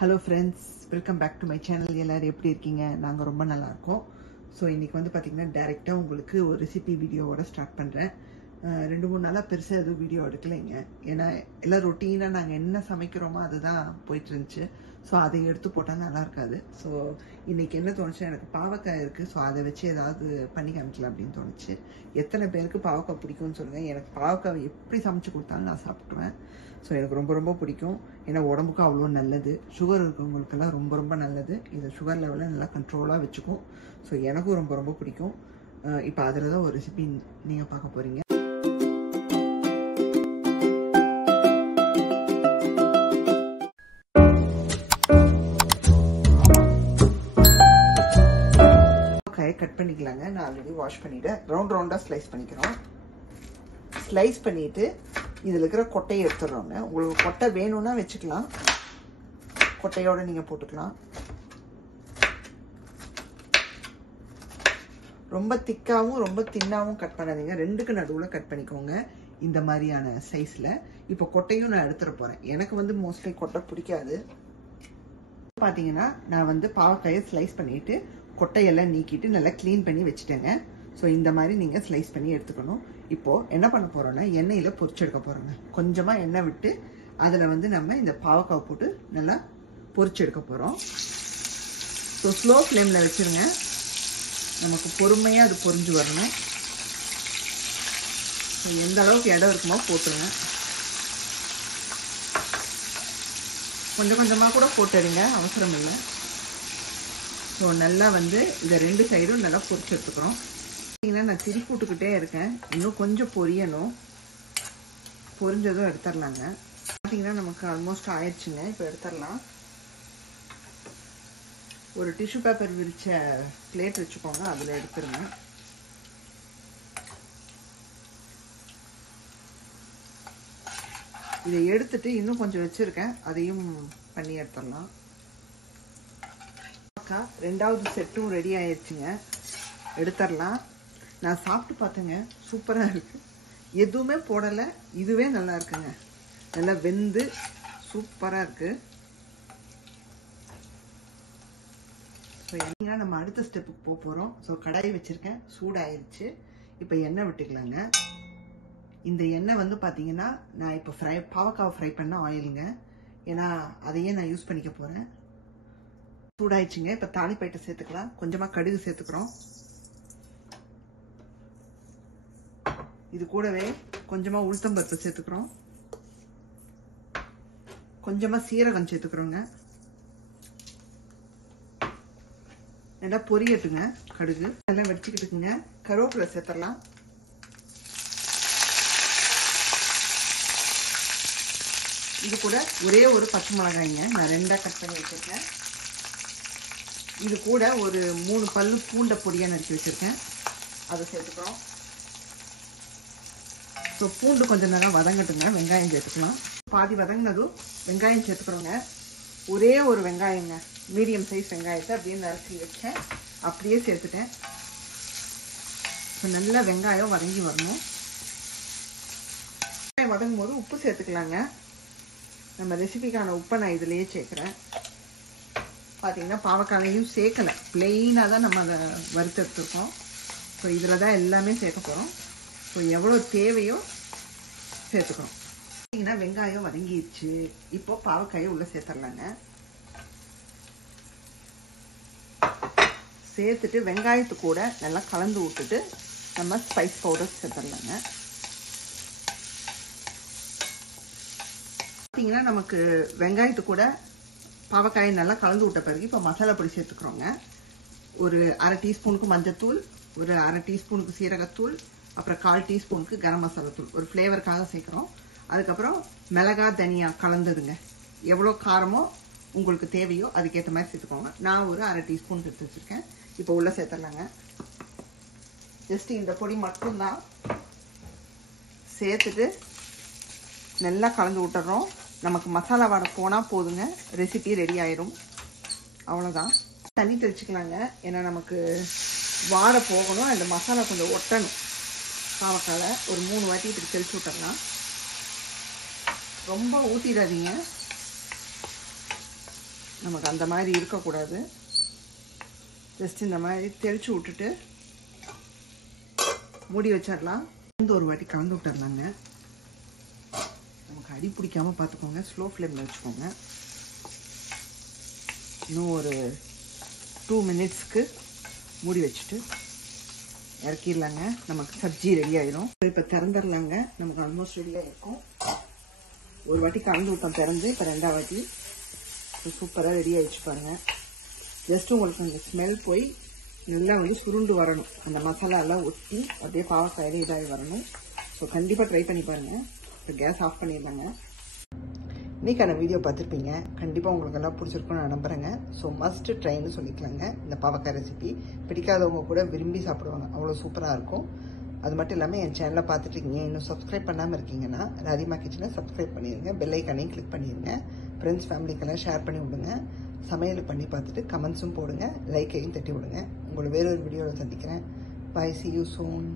Hello friends, welcome back to my channel. எல்லாரும் எப்படி இருக்கீங்க? நாங்க ரொம்ப நல்லா இருக்கோம். சோ இன்னைக்கு வந்து பாத்தீங்கன்னா டைரக்டா உங்களுக்கு ஒரு ரெசிபி வீடியோவோட ஸ்டார்ட் பண்றேன். 2-3 நாளா பெருசா எதுவும் வீடியோ எடுக்கலைங்க. ஏன்னா எல்லாம் ரொட்டீனா நாங்க என்ன சமைக்கிறோமோ அதுதான் போயிட்டு இருந்துச்சு. சோ அதை எடுத்து போட்டா நல்லா இருக்காது. சோ இன்னைக்கு என்ன தோணுச்சு, எனக்கு பாவக்காய் இருக்கு. சோ அதை வச்சு ஏதாவது பண்ணி காமிக்கலாம் அப்படின்னு தோணுச்சு. எத்தனை பேருக்கு பாவக்காய் பிடிக்கும்னு சொல்லுங்க. எனக்கு பாவக்காய் எப்படி சமைச்சு கொடுத்தாலும் நான் சாப்பிட்டுருவேன். ஸோ எனக்கு ரொம்ப ரொம்ப பிடிக்கும். ஏன்னா உடம்புக்கு அவ்வளோ நல்லது. சுகர் இருக்கவங்களுக்கெல்லாம் ரொம்ப ரொம்ப நல்லது. இது சுகர் லெவலை நல்லா கண்ட்ரோலாக வச்சுக்கும். ஸோ எனக்கும் ரொம்ப ரொம்ப பிடிக்கும். இப்போ அதில் தான் ஒரு ரெசிபி நீங்கள் பார்க்க போகிறீங்க. கட் பண்ணிக்கலாங்க. நான் ஆல்ரெடி வாஷ் பண்ணிவிட்டேன். ரவுண்ட் ரவுண்டாக ஸ்லைஸ் பண்ணிக்கிறோம். ஸ்லைஸ் பண்ணிவிட்டு இதில் இருக்கிற கொட்டையை எடுத்துடுறோங்க. உங்களுக்கு கொட்டை வேணும்னா வச்சுக்கலாம், கொட்டையோடு நீங்கள் போட்டுக்கலாம். ரொம்ப திக்காகவும் ரொம்ப தின்னாகவும் கட் பண்ணாதீங்க. ரெண்டுக்கு நடுவில் கட் பண்ணிக்கோங்க இந்த மாதிரியான சைஸில். இப்போ கொட்டையும் நான் எடுத்துட போகிறேன். எனக்கு வந்து மோஸ்ட்லி கொட்டை பிடிக்காது. பார்த்தீங்கன்னா நான் வந்து பாவக்காயை ஸ்லைஸ் பண்ணிவிட்டு கொட்டையெல்லாம் நீக்கிட்டு நல்லா க்ளீன் பண்ணி வச்சுட்டேங்க. ஸோ இந்த மாதிரி நீங்கள் ஸ்லைஸ் பண்ணி எடுத்துக்கணும். இப்போது என்ன பண்ண போகிறோன்னா எண்ணெயில் பொரிச்செடுக்க போகிறோங்க. கொஞ்சமாக எண்ணெய் விட்டு அதில் வந்து நம்ம இந்த பாவக்காய் போட்டு நல்லா பொரிச்செடுக்க போகிறோம். ஸோ ஸ்லோ ஃப்ளேமில் வச்சுருங்க. நமக்கு பொறுமையாக அது பொரிஞ்சு வரணும். ஸோ எந்த அளவுக்கு இடம் இருக்குமோ போட்டுருங்க. கொஞ்சம் கொஞ்சமாக கூட போட்டுடுங்க, அவசரம் இல்லை. ஸோ நல்லா வந்து இந்த ரெண்டு சைடும் நல்லா பொரிச்சு எடுத்துக்கிறோம். பார்த்தீங்கன்னா நான் திருப்பி விட்டுக்கிட்டே இருக்கேன். இன்னும் கொஞ்சம் பொரியணும். பொரிஞ்சதும் எடுத்துடலாங்க. பார்த்தீங்கன்னா நமக்கு ஆல்மோஸ்ட் ஆயிடுச்சுங்க. இப்போ எடுத்துடலாம். ஒரு டிஷ்யூ பேப்பர் விரிச்ச பிளேட் வச்சுக்கோங்க, அதில் எடுத்துருங்க. இதை எடுத்துட்டு இன்னும் கொஞ்சம் வச்சுருக்கேன், அதையும் பண்ணி எடுத்துடலாம். ரெண்டாவது செட்டும் ரெடி ஆயிடுச்சுங்க. எடுத்துடலாம். நான் சாப்பிட்டு பார்த்தேங்க, சூப்பராக இருக்குது. எதுவுமே போடலை, இதுவே நல்லா இருக்குங்க. நல்லா வெந்து சூப்பராக இருக்குது. ஸோ என்னன்னா நம்ம அடுத்த ஸ்டெப்புக்கு போக போகிறோம். ஸோ கடாய் வச்சுருக்கேன், சூடாயிருச்சு. இப்போ எண்ணெய் விட்டுக்கலாங்க. இந்த எண்ணெய் வந்து பார்த்தீங்கன்னா நான் இப்போ பாவக்காவை ஃப்ரை பண்ண ஆயிலுங்க. ஏன்னா அதையே நான் யூஸ் பண்ணிக்க போகிறேன். சூடாயிடுச்சுங்க. இப்போ தாளிப்பயிட்டை சேர்த்துக்கலாம். கொஞ்சமாக கடுகு சேர்த்துக்கிறோம். இது கூடவே கொஞ்சமாக உளுத்தம்பருப்பு சேர்த்துக்கிறோம். கொஞ்சமாக சீரகம் சேர்த்துக்கிறோங்க. நல்லா பொரியட்டுங்க. கடுகு நல்லா வெடிச்சுக்கிட்டுங்க. கருவேப்பிலை சேர்த்துடலாம். இது கூட ஒரே ஒரு பச்சை மிளகாய்ங்க, நான் 2ஆக கட் பண்ணி வச்சுருக்கேன். இது கூட ஒரு 3 பல்லு பூண்டை பொடியாக நறுக்கி வச்சுருக்கேன், அதை சேர்த்துக்கிறோம். ஸோ பூண்டு கொஞ்சம் நேரம் வதங்கட்டுங்க. வெங்காயம் சேர்த்துக்கலாம். பாதி வதங்கினதும் வெங்காயம் சேர்த்துக்கிறோங்க. ஒரே ஒரு வெங்காயங்க, மீடியம் சைஸ் வெங்காயத்தை அப்படியே நறுக்கி வச்சேன், அப்படியே சேர்த்துட்டேன். ஸோ நல்லா வெங்காயம் வதங்கி வரணும். வெங்காயம் வதங்கும் போது உப்பு சேர்த்துக்கலாங்க. நம்ம ரெசிபிக்கான உப்பை நான் இதுலேயே சேர்க்குறேன். பார்த்தீங்கன்னா பாவக்காயையும் சேர்க்கலை, பிளெயினாக தான் நம்ம அதை வறுத்து எடுத்துருக்கோம். ஸோ இதில் தான் எல்லாமே சேர்க்க போகிறோம். ஸோ எவ்வளோ தேவையோ சேர்த்துக்கிறோம். பார்த்தீங்கன்னா வெங்காயம் வதங்கிடுச்சு. இப்போ பாவக்காயை உள்ளே சேர்த்துடலாங்க. சேர்த்துட்டு வெங்காயத்து கூட நல்லா கலந்து விட்டுட்டு நம்ம ஸ்பைஸ் பவுடர் சேர்த்துடலாங்க. பார்த்தீங்கன்னா நமக்கு வெங்காயத்து கூட பாவக்காயை நல்லா கலந்து விட்ட பிறகு இப்போ மசாலா பொடி சேர்த்துக்கிறோங்க. ஒரு 1/2 டீஸ்பூனுக்கு மஞ்சத்தூள், ஒரு 1/2 டீஸ்பூனுக்கு சீரகத்தூள், அப்புறம் 1/4 டீஸ்பூனுக்கு கரம் மசாலா தூள், ஒரு ஃப்ளேவருக்காக சேர்க்குறோம். அதுக்கப்புறம் மிளகா தனியா கலந்துடுங்க. எவ்வளோ காரமோ உங்களுக்கு தேவையோ அதுக்கேற்ற மாதிரி சேர்த்துக்கோங்க. நான் ஒரு 1/2 டீஸ்பூன் எடுத்து வச்சுருக்கேன். இப்போ உள்ளே சேர்த்துடலாங்க. ஜஸ்ட் இந்த பொடி மட்டும்தான் சேர்த்துட்டு நல்லா கலந்து விட்டுறோம். நமக்கு மசாலா வாடை போனால் போதுங்க, ரெசிபி ரெடி ஆயிரும். அவ்வளோதான். தண்ணி தெளிச்சுக்கலாங்க. ஏன்னா நமக்கு வாடை போகணும், அந்த மசாலா கொஞ்சம் ஒட்டணும். பாவக்காயில் ஒரு 3 வாட்டி இப்படி தெளிச்சு விட்டுறலாம். ரொம்ப ஊற்றிடாதீங்க. நமக்கு அந்த மாதிரி இருக்கக்கூடாது. ஜஸ்ட் இந்த மாதிரி தெளித்து விட்டுட்டு மூடி வச்சிடலாம். ஒரு வாட்டி கலந்து விட்டுடலாங்க. நமக்கு அடி பிடிக்காமல் பார்த்துக்கோங்க. ஸ்லோ ஃப்ளேமில் வச்சுக்கோங்க. இன்னும் ஒரு 2 மினிட்ஸ்க்கு மூடி வச்சுட்டு இறக்கிடலாங்க. நமக்கு சப்ஜி ரெடி ஆயிடும். இப்போ திறந்துடலாங்க. நமக்கு ஆல்மோஸ்ட் ரெடியாக இருக்கும். ஒரு வாட்டி கலந்து விட்டோம் திறந்து. இப்போ 2ஆவது வாட்டி சூப்பராக ரெடி ஆகிடுச்சு பாருங்கள். ஜஸ்ட் உங்களுக்கு அந்த ஸ்மெல் போய் நல்லா சுருண்டு வரணும். அந்த மசாலாலாம் ஒட்டி அப்படியே பாவக்காயில இதாகி வரணும். ஸோ கண்டிப்பாக ட்ரை பண்ணி பாருங்கள். இப்போ கேஸ் ஆஃப் பண்ணிடலாங்க. இன்றைக்கான வீடியோ பார்த்துருப்பீங்க. கண்டிப்பாக உங்களுக்கு எல்லாம் பிடிச்சிருக்குன்னு நான் நம்புகிறேங்க. So must ட்ரைன்னு சொல்லிக்கலாங்க. இந்த பாவக்காய் ரெசிபி பிடிக்காதவங்க கூட விரும்பி சாப்பிடுவாங்க. அவ்வளோ சூப்பராக இருக்கும். அது மட்டும் இல்லாமல் என் சேனலை பார்த்துட்ருக்கீங்க, இன்னும் சப்ஸ்கிரைப் பண்ணாமல் இருக்கீங்கன்னா ராதிமா கிச்சனை சப்ஸ்கிரைப் பண்ணிடுங்க. பெல் ஐக்கானையும் கிளிக் பண்ணிடுங்க. ஃப்ரெண்ட்ஸ் ஃபேமிலிக்கெல்லாம் ஷேர் பண்ணி விடுங்க. சமையல் பண்ணி பார்த்துட்டு கமெண்ட்ஸும் போடுங்க. லைக்கையும் தட்டி விடுங்க. உங்களை வேறொரு வீடியோவில் சந்திக்கிறேன். Bye, see you soon.